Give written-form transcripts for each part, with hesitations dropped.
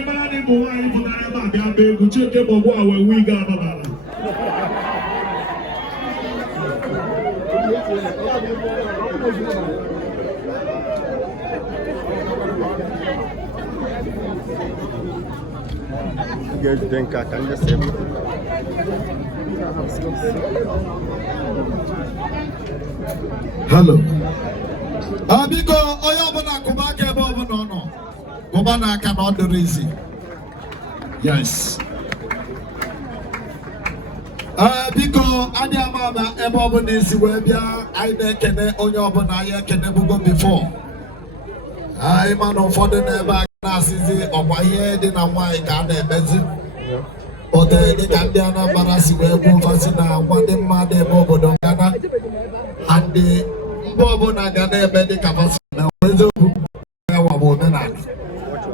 Imani Moa, Ifunana, Gabe, Kucheke Moa, where we got a You guys think I can just say hello. Abiko, Oyabana Kubaka Bobo no. Kubana cannot do easy. Yes. Biko Adiamama Ebobo Nisi Webia, I can Oyabana Yakan before. I man of for the never classes of my head in a white garden benzin. Or the Candiana Barasi where Bufasina, one day Made Bobo Dongana, and the Bobo Nagane Medica.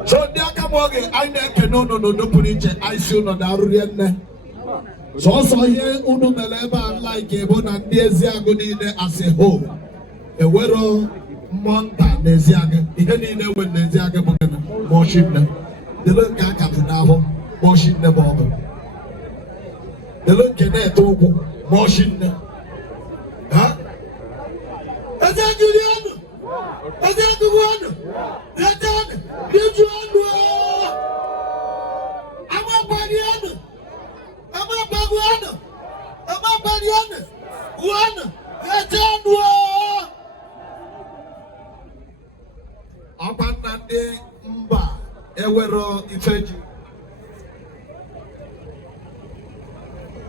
So Diakamoge, I never no Puniche, I should not Arurian. So also here Unumeleba like a bon and Dezia Godine as a whole. A wero Monta Neziaga, even in when Neziaga Moshina. The look at Capunavo, Moshina Bobo. The look at that Moshina. Huh? Is that Julian? Is that the one? That's done. Did you I'm a Badiana. I'm a Baguana. I'm a Badiana. One. That's done. Abanade Mba Ewero Ifeanyi.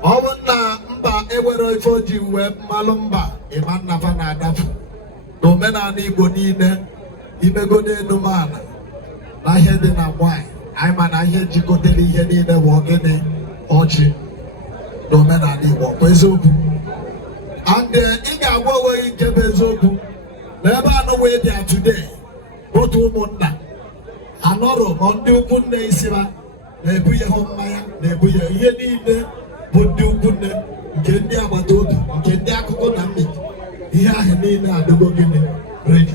Obuna Mba Ewero Ifeanyi we malumba Imanna fana adafu. Domena ni bonine imegode numana. Na hede na mwai. Aima na hede jikoteli hede ne wogene Orji. Domena ni wakwezobu. And iga wawe ikebezobu. Never know where they are today. But woman, another Monday couldn't see her. Nebuya Homaya, Nebuya Yeni, but do couldn't get their Matobi, get their coconut. Here, Hanina, the Bogini, ready.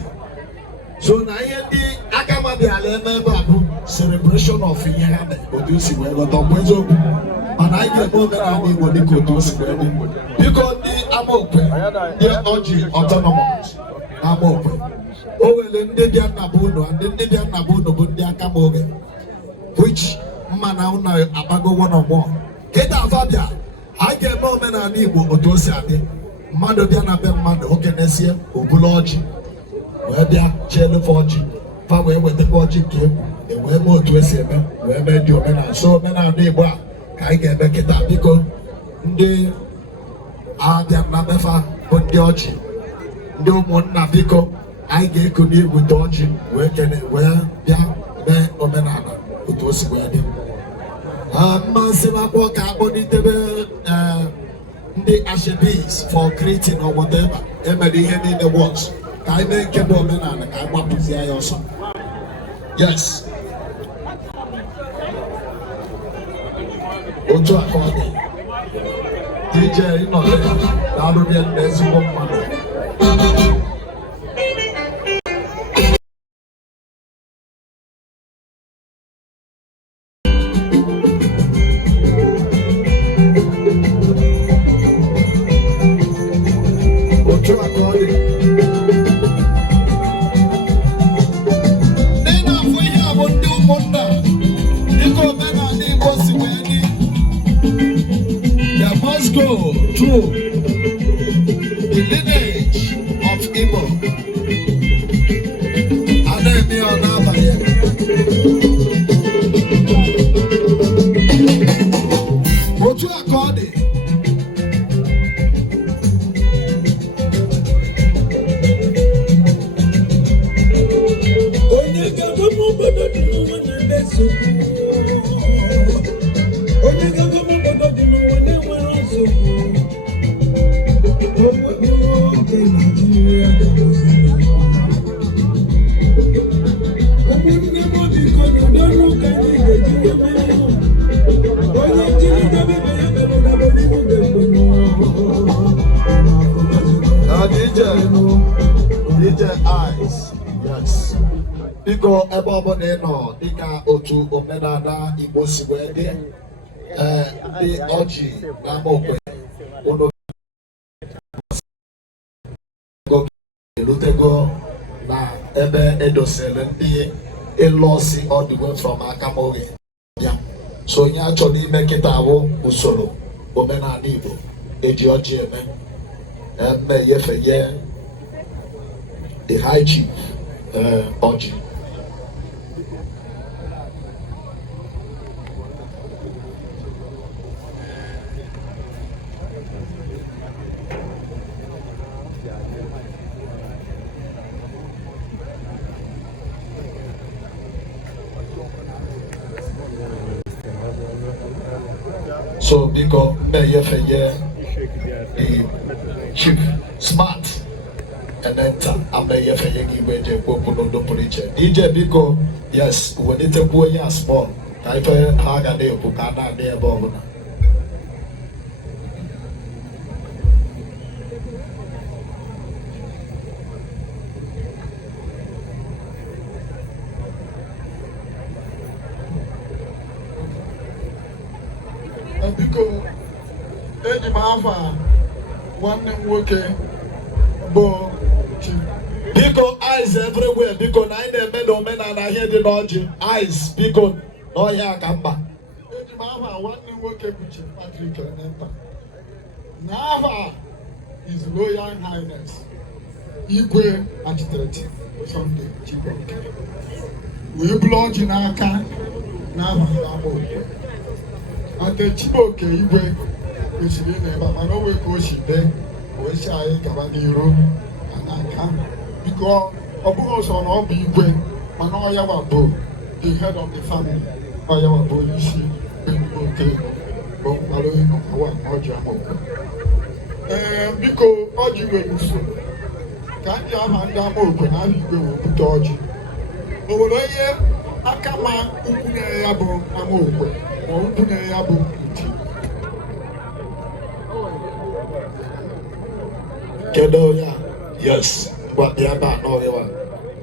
So now, the Akama de Alema Babu celebration of Yahane, but you see where the Tombozo, and I get more than I need what they could do. Because the Amokwe, the Orji autonomous Amokwe. Oh, well, then they are Nabuno, and then they are Nabuno, but they are Kamoge. Which man now Abago one on one. Get out Fabia. I get more men and Igbo, or Dosiade. Mado Diana Mado, Okenesia, Orji. Where they are Jello Forgy. Far away with the Orji came, they were more to a seven, where made your men and so men are neighbor. I get back at that because they are their Nabefa, but the Orji. No more Navico. I get to live with Orji, where can it wear, yeah, man, or manana, it was wedding. Massive walk out on the Ashabis for creating or whatever, Emily in the works. I make a woman and I want to say also. Yes. Ojo according. DJ, you know, that will be a best woman. Go through the lineage of Igbo. And then me on over here. Go to according. DJ Eyes, yes. biko ebe ọbụla ị nọ dịka otu omenala Igbo si wee dị ndị Orji na Amokwe unu erutego na ebe edosere ndị ịlọsi all the way from Akamoghe ya so onye achọrọ ime kịta bụ usoro omenala Igbo eji Orji eme mmeyefeye the high chief Orji. So because mmeyefeye the chief smart and then mmeyefeye giwe je kwuno do preacher DJ biko yes when it ekwu ya small ka ife ha ga na ekwu ka na ebe ọbụla biko enyi m afa nwanne m nwoke bụ biko eyes everywhere biko na anyị na-eme na omenala ihe dị n'Orji eyes biko n'ọhịa ka mma enyi m afa nwanne m nwoke bụ Chief Patrick Enenta na afa His Royal Highness Igwe Architect Sunday Chibok wee bụrụ Orji n'aka n'afa Amokwe ate Chibok Igwe kwesịrị ịnọ ebe mana o nwee ka o si dee wee si anyị gaba n'iru na nka biko ọ bụghị ọsọ na ọ bụ Igwe mana ọ ya bụ the head of the family ọ ya bụ onye isi oke bụ mkpara ọwa Orji Amokwe biko Orji nwere usoro ka ndị aha ndị Amokwe na aha Igwe wepụta Orji o nwere onye aka ma ukwu na ya bụ Amokwe ma ukwu na ya bụ Uti kedu ya yes gwa bịa ba n'ọrịa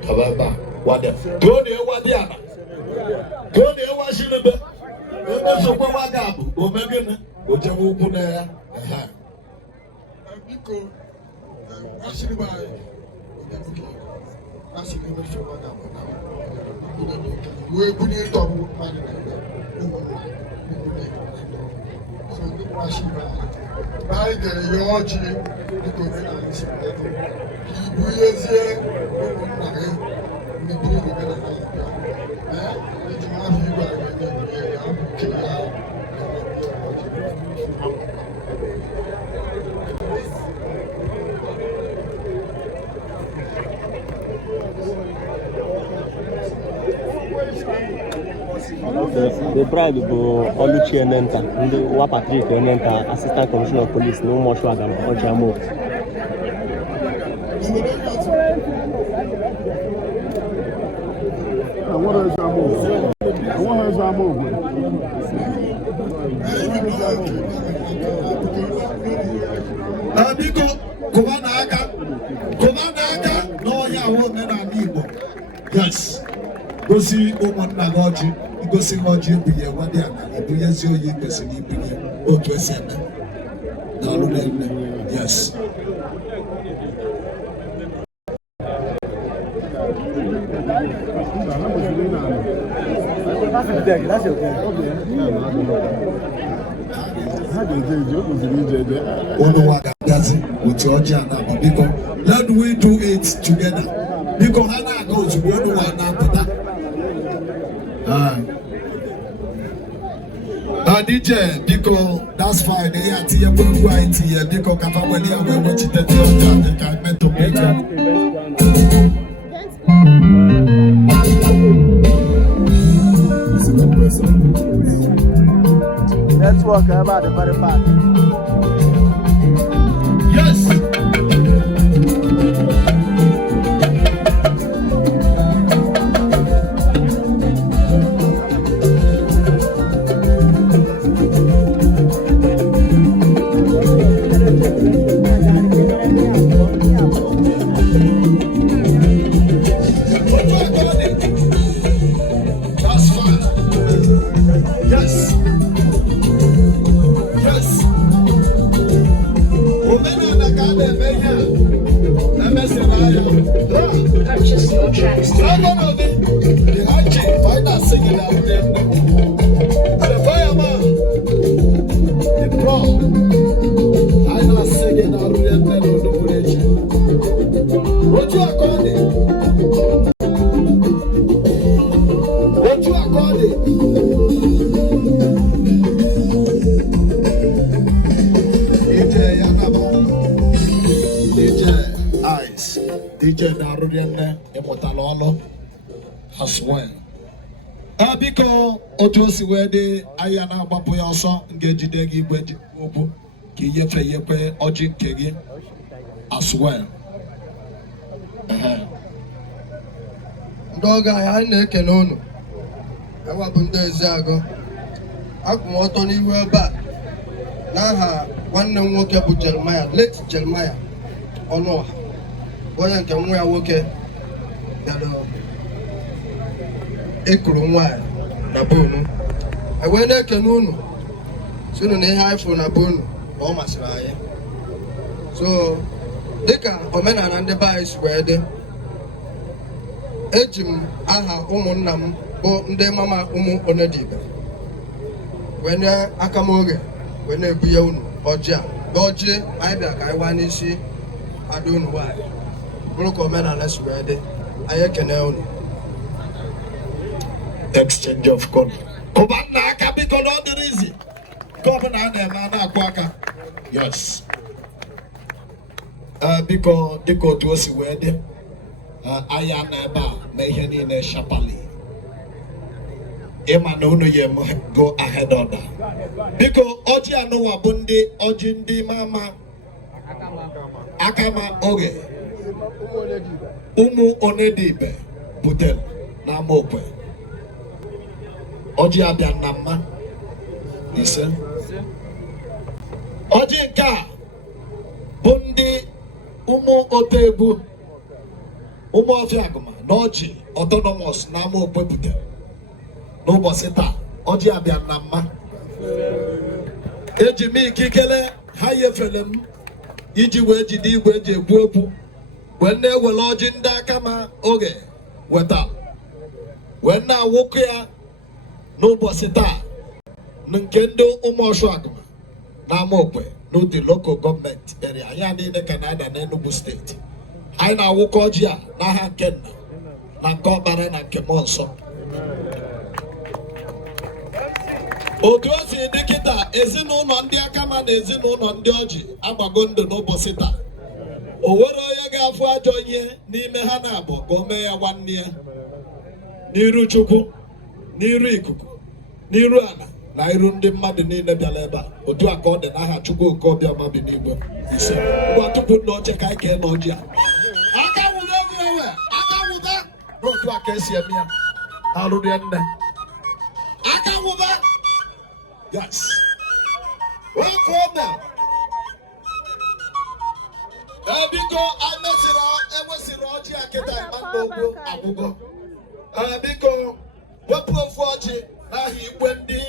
kaba ba wada to ne wadiana to ne washiribe ebe sokwe waga bụ omegene oje ukwu na ya biko ashiriba ashiribe so waga bụ na we bunye tobu mani so ndị ashiriba anyị ga-enye Orji dịka omenala si ibu yezie ụmụnna gị ndị buru omenala iji mahụ igwe anyị ya bụ nke ya The bride bụ Oluchi Enenta, ndị nwa Patrick Enenta, Assistant Commissioner of Police na ụmụọchụ aga na Orji Amokwe. Biko kụba n'aka n'ọhịa ahụ omenala Igbo yes gosi ụmụnna gị Orji igosi ha Orji ebunye nwadị ala ebunyezi oyi kwesịrị ibunye otu esi eme na ọrụ na-eme yes unu wagagazi otu Orji ana biko let we do it together biko ha na-aga ozugbo unu wa na-apụta DJ biko that's fine ya tinye gbogbo anyị tinye biko kafa weli ya wee wechite dị ọcha dịka metopeka Network about the very part. yes Yes. Yes. Purchase your tracks today. The Orji, find that singing out there. The fireman, the pro, find that singing out there on the village. What you are calling? What you are calling? DJ Darurienne Emotalolo as well. Biko otu osi wee dị ahịa na-agbapụ ya ọsọ nga-ejide gị igwe ji okwu ka inyefe yekwe ọjị nke gị as well. Ndị ọga anyị na-ekene unu ewepụ ndị Eziagụ akwụ m ọtọ n'ihu ebe a n'aha nwanne m nwoke bụ Jeremiah, late Jeremiah Ọnụọha, onye nke nwa ya nwoke bịara ekuru nwaanyị na bonu. Ewee na-ekene unu si unu na ihe anyị fụrụ na bonu na ọ masịrị anyị. So dịka omenala ndị be anyị si wee dị, eji m aha ụmụnna m bụ ndị mama ụmụ Onedibe wee nye aka m oge wee na-ebunye unu ọjị a. Ọjị anyị bịa ka anyị waa n'isi ada unu nwaanyị bụrụ ka omenala si wee dị. Anyị ekene unu. Exchange of call. Kubanna aka biko na ọ dịrị izi ka ọ bụ na a na-eme a na-akwụ aka. Yes. Biko dịka otu o si wee dị, anyị na ebe a mee ihe niile shapali. Ịma na unu ya go ahead order. Biko ọjị anụwa bụ ndị ọjị ndị mama akama oge ụmụ Onedibe butere na Amokwe. Orji abịa na mma ise. Orji nke a bụ ndị ụmụ Otegbu, ụmụ Ọfịagụma na Orji autonomous na Amokwe butere n'ụbọchị taa. Orji abịa na mma. Eji m ikikere ha nyefere m iji wee jide igwe eji egbu egwu wee na-ewere ọjị ndị aka ma oge weta wee na-awụkụ ya n'ụbọchị taa nke ndị Ụmụọchụagụma na Amokwe n'ụdị local gọọmenti area anyị niile ka na-ada n'Enugu steeti. Anyị na-awụkọ ọjị a n'aha nke nna na nke ọkpara na nke mmụọ nsọ. Otu o si dị kịta, ezinụlọ ndị akama na ezinụlọ ndị ọjị agbago ndụ n'ụbọchị taa. O nwere onye ga-afụ ajọ ihe n'ime ha na-abụ ka o mee ya nwanne ya n'iru Chukwu, n'iru ikuku, n'iru ala na iru ndị mmadụ niile bịara ebe a. Otu a ka ọ dị n'aha Chukwu Okobiọma bi n'igwe ise. Ngwa tupu ndị oche ka anyị kee n'ọjị a. Aka nwụrụ ewe aka nwụda n'otu a ka esi eme ya na-arụrie nne. Aka nwụda. Yes. Welcome now. Biko ewesịrị ọjị a kịta ịma n'ogbo agwụgo. Biko wepụ ofu ọjị n'aha igwe ndị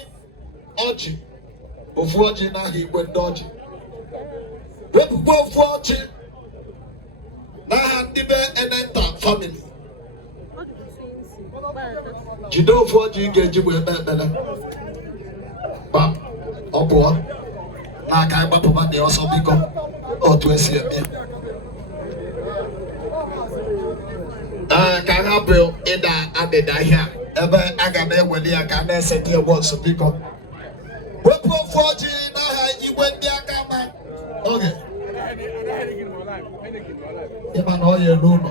ọjị. Ofu ọjị n'aha igwe ndị ọjị. Wepụkwa ofu ọjị n'aha ndị be Enenta family. Jide ofu ọjị ị ga-eji wee mee ekpere. Ba ọ pụọ n'aka ịgbapụba dị ọsọ biko otu esi eme. Ka ha bụ ịda adịda ihe ebe a ga na-eweli ya ka a na-ese dị egwu ọsọ biko. Wepụ ofu ọjị n'aha igwe ndị aka ma oge ịma na ọ ya elu ụlọ.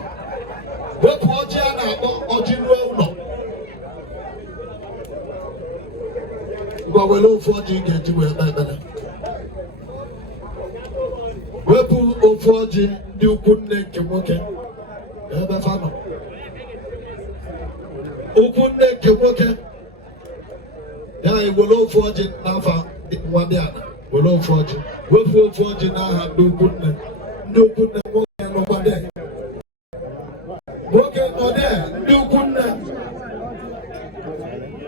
Wepụ ọjị a na-akpọ ọjị ruo ụlọ. Ngwa were ofu ọjị ị ga-eji wee mee ekpere. Wepụ ofu ọjị ndị ukwu nne nke nwoke ebe fanọ. Ukwu nne nke nwoke ya were ofu ọjị n'afa nwa dị ala. Were ofu ọjị. Wepụ ofu ọjị n'aha ndị ukwu nne. Ndị ukwu nne nwoke nọkwade. Nwoke nọde ndị ukwu nne.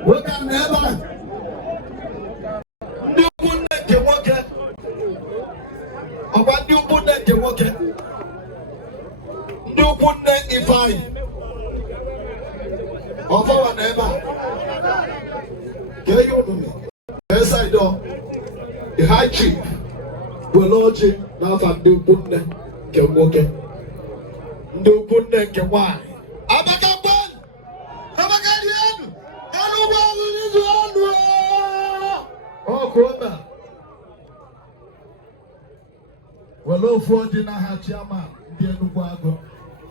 Nwoke nọ ebe a. Ifeanyi. Ọfọwọ́ na ebe a. Kee you me. Inside door. The high chief. Oluchi n'afọ ndị ukwu nne nke nwoke. Ndị ukwu nne nke nwanyị. Abakakwan! Abakarianu! Anụgba n'izu anụ! Ọkụ ome. Wele ofu ọjị n'aha chiama ndị Enugu agụ.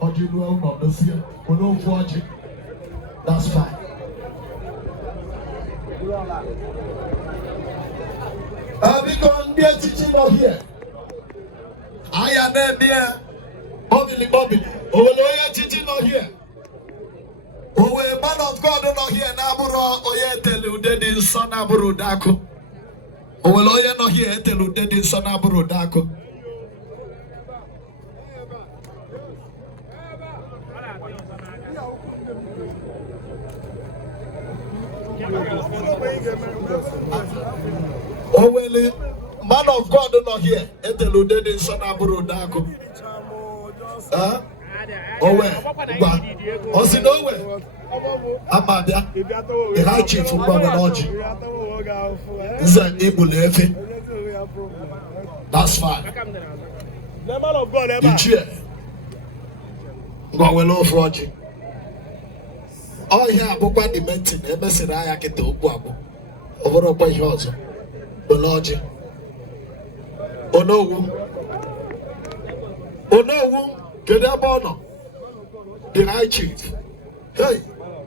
Ọjị ruo ụlọ dosie. Wele ofu ọjị. That's fine. Because ndị echichi nọ here. Aya na-eme ya. Mobili. Owele onye echichi nọ here. Owe man of God nọ here na-abụrụ onye etele ude dị nsọ na-abụrụ ude akụ. Owele onye nọ here etele ude dị nsọ na-abụrụ ude akụ. Owele man of God nọ here etele ude dị nsọ na-abụrụ ude akụ. Owe gwa osi na owe amabịa the high chief mgbanwe n'ọjị nze igbulu efe. That's fine. Ichie ngwawele ofu ọjị ọhịa abụkwa dị metin emesịrị anya kịta okwu abụ ọ bụrụkwa ihe ọzọ wele ọjị onowu kedu ebe ọ nọ? The high chief. Hey,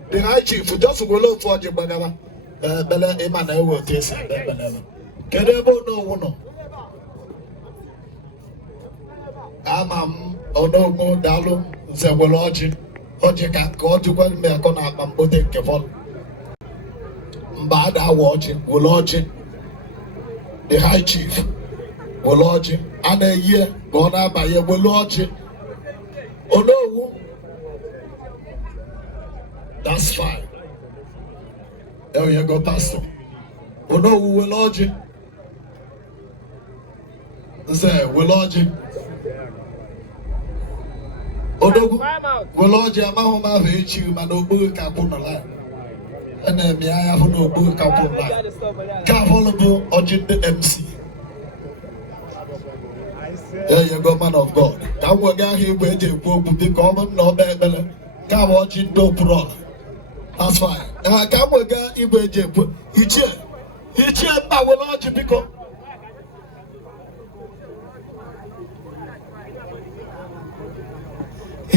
the high chief just wele ofu ọjị gbagara bele ịma na ewe otu esi ebele. Kedu ebe onowu nọ? Ama m onowu daalụ nze wele ọjị ka ọ jikwa ime akọ na akpa mkpote nke fọlụ mba ada awa ọjị wele ọjị the high chief wele ọjị a na-eyi ka ọ na-abanye wele ọjị onowu. That's fine. There you go, Pastor. Onowu wele ọjị nze wele ọjị Odogwu wele ọjị amahụ m ahụ echi mana okpuru ka kwụ nọ la na-eme anya hụ na okpuru ka kwụ nọ la nke afọlụ bụ ọjị ndị MC. There you go, man of God. Ka m wega ahụ igwe eji ekwu okwu dịka ọ bụ na ọba ekpere ka bụ ọjị ndị okpuru ọla. That's fine. Ka m wega igwe eji ekwu ichie mba wele ọjị biko.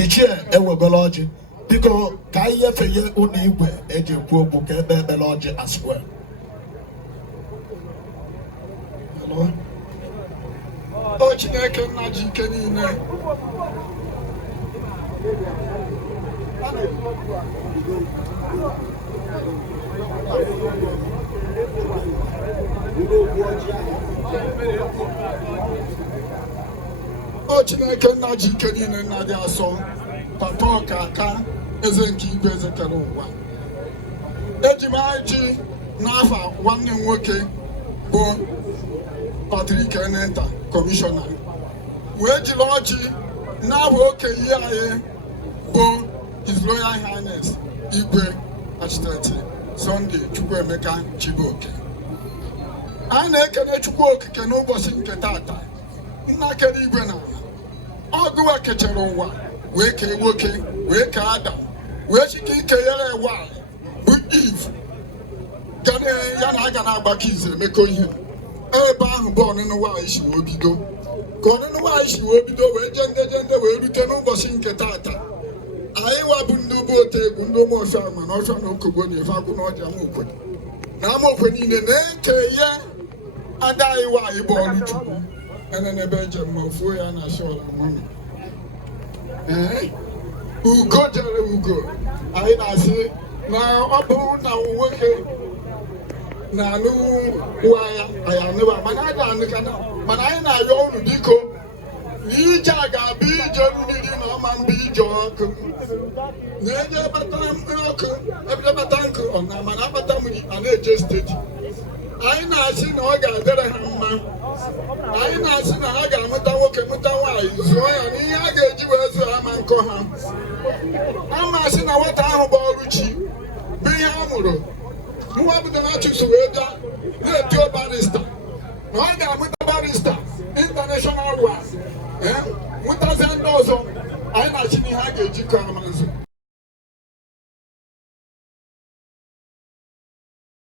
Ichie ewegolo ọjị biko ka anyị nyefenye ụlọ igwe eji ekwu okwu ka ebe ebele ọjị as well. O Chineke nna ji ike niile. O Chineke nna ji ike niile nna dị asọ papa ọka aka eze nke igwe eze kere ụwa. Eji m ajị n'afa nwanne m nwoke bụ Patrick Enenta kọmishọna wee jiri ọjị n'afa okenye anyị bụ His Royal Highness Igwe Architect Sunday Chukwuemeka Chibuoke. A na-ekene Chukwu okike n'ụbọchị nke tata. Nna kere igwe na ọgụwa kechere ụwa wee kee nwoke wee kee Adam wee chike ike yere nwanyị bụ Eve ya na aga na-agbakọ ize emekọ ihe. Ebe ahụ bụ ọnụnụ nwaanyị si wee bido ka ọnụnụ nwaanyị si wee bido wee jende wee rute n'ụbọchị nke tata. Anyị wabụ ndị bụ ote egwu ndị ụmụọfịa ma na ọfịa na okogbo na-efe akwụ n'ọja Amokwe na Amokwe niile na-eke ihe ada anyị nwaanyị bụ Oluchi enenebe eje mma ofuo ya na shọla mmanụ. Ugo jere ugo anyị na-asị na ọ bụrụ na nwoke na-anụ nwa ya anyị anụba mana a ga-anụkana mana anyị na-ayọ unu biko ije a ga-abụ ije mmiri na ọma mbụ ije ọkụ na-eje bata ọkụ ebata nkụ ọna mana abata mmiri a na-eje steeti anyị na-asị na ọ ga-adịrị ha mma, anyị na-asị na ha ga-amụta nwoke mụta nwaanyị zụọ ya n'ihe a ga-eji wee zụọ ama nkọ ha. Ama asị na nwata ahụ bụ Oluchi bụ ihe a mụrụ nwa obodo na-achụso wee bịa na-etio barista na ọ ga-amụta barista international wa mụtazie ndị ọzọ. Anyị na-achị n'ihe a ga-eji kọ ama nzu.